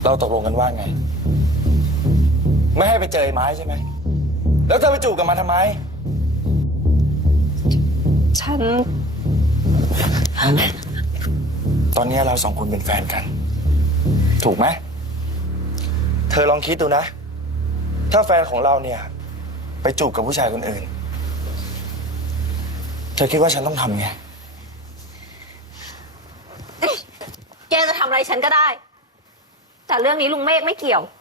เราตกลงกันว่าไงไม่ให้ไปเจอไอ้ไม้ใช่ไหมแล้วเธอไปจูบกับมันทำไมฉันตอนนี้เราสองคนเป็นแฟนกัน ถูกไหมเธอลองคิดดูนะถ้าแฟนของเราเนี่ยไปจูบกับผู้ชายคนอื่นเธอคิดว่าฉันต้องทำไงแกจะทำอะไรฉันก็ได้แต่เรื่องนี้ลุงเมฆไม่เกี่ยว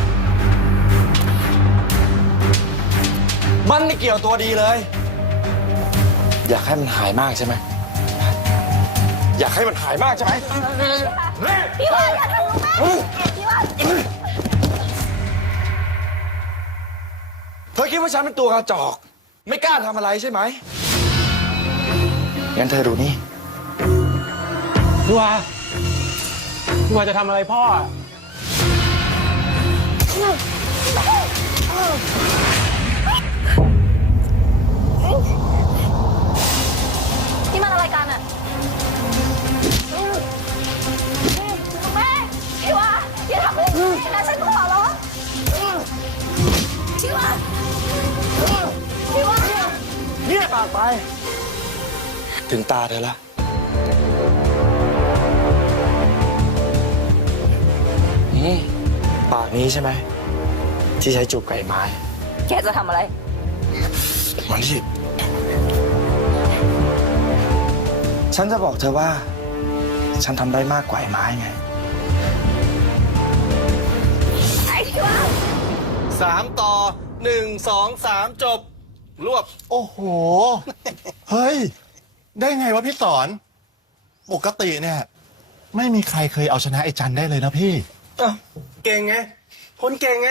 มันไม่เกี่ยวตัวดีเลยอยากให้มันหายมากใช่ไหมอยากให้มันหายมากใช่ไหมพี่ว่าอย่าทำลุงเมฆพี่ว่าเธอคิดว่าฉันเป็นตัวกระจอกไม่กล้าทำอะไรใช่ไหมงั้นเธอดูนี่พี่วาจะทำอะไรพ่อนี่มันอะไรกันอะลุงเมฆพี่ว่าอย่าทำลุงเมฆนะฉันขอร้องพี่ว่าเงียบปากไปถึงตาเธอละปากนี้ใช่ไหมที่ใช้จูบไก่ไม้แกจะทำอะไรมันสิฉันจะบอกเธอว่าฉันทำได้มากกว่าไอ้ไม้ไงไอ้ที่ว่า 3 ต่อ 1 2 3 จบรวบโอ้โห เฮ้ย ได้ไงวะพี่สอน ปกติเนี่ย ไม่มีใครเคยเอาชนะไอ้จันได้เลยนะพี่เก่งไง คนเก่งไง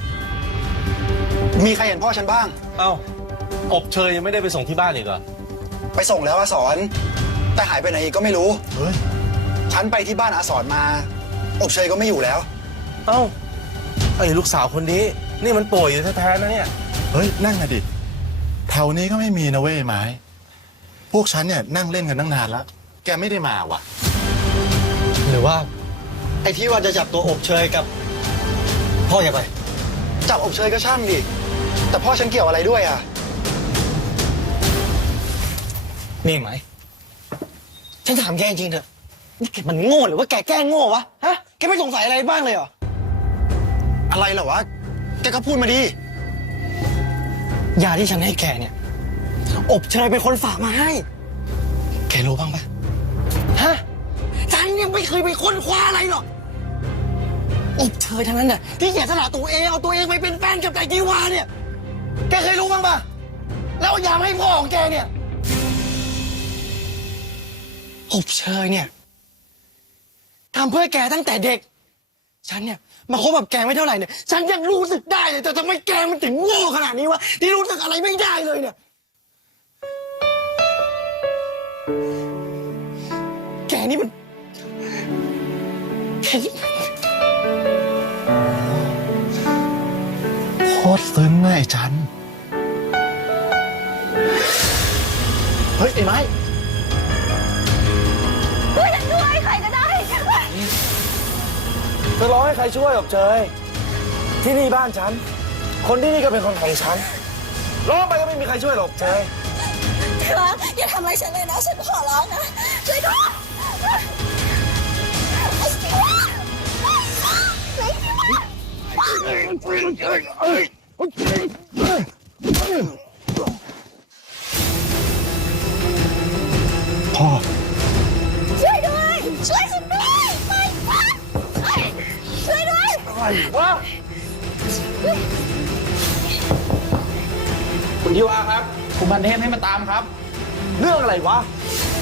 มีใครเห็นพ่อฉันบ้างเอ้าอบเชยยังไม่ได้ไปส่งที่บ้านอีกเหรอไปส่งแล้วอาสอนแต่หายไปไหนอีกก็ไม่รู้เฮ้ยฉันไปที่บ้านอาสอนมา อบเชยก็ไม่อยู่แล้วเอ้าไอ้ลูกสาวคนนี้ นี่มันป่วยอยู่แท้ๆนะเนี่ยเฮ้ย นั่งนะดิแถวนี้ก็ไม่มีนะเว้ยไม้ พวกฉันเนี่ยนั่งเล่นกันตั้งนานแล้ว แกไม่ได้มาว่ะหรือว่า ไอ้ที่ว่าจะจับตัวอบเชยกับ พ่อแกไป จับอบเชยก็ช่างดิ แต่พ่อฉันเกี่ยวอะไรด้วยอ่ะนี่ไหมฉันถามแกจริงเถอะนี่แกมันโง่หรือว่าแกแกล้งโง่วะฮะแกไม่สงสัยอะไรบ้างเลยเหรออะไรเหรอวะ แกก็พูดมาดิยาที่ฉันให้แกเนี่ยอบเชยเป็นคนฝากมาให้แกรู้บ้างปะฮะฉันยังไม่เคยไปค้นคว้าอะไรหรอกอบเชยทั้งนั้นน่ะที่เสียสละตัวเองเอาตัวเองไปเป็นแฟนกับไก่จีวาเนี่ยแกเคยรู้บ้างปะแล้วยาให้พ่อของแกเนี่ยอบเชยเนี่ยทำเพื่อแกตั้งแต่เด็กฉันเนี่ยมาคบกับแกไม่เท่าไหร่เนี่ยฉันยังรู้สึกได้เลยแต่ทำไมแกมันถึงโง่ขนาดนี้วะที่รู้สึกอะไรไม่ได้เลยเนี่ยแกนี่มันโคตรซึ้งเลยไอ้จัน เฮ้ย ไอ้ไม้ช่วยฉันด้วยใครก็ได้เธอร้องให้ใครช่วยอบเชยที่นี่บ้านฉันคนที่นี่ก็เป็นคนของฉันร้องไปก็ไม่มีใครช่วยหรอกเชยพี่ว่าอย่าทำอะไรฉันเลยนะฉันขอร้องนะช่วยด้วยไอ้ที่ว่าไอ้ที่ว่าพ่อช่วยด้วยช่วยฉันด้วยไม่ฟังช่วยด้วยวะคุณทิวาครับ คุณพันเทพให้มาตามครับเรื่องอะไรวะ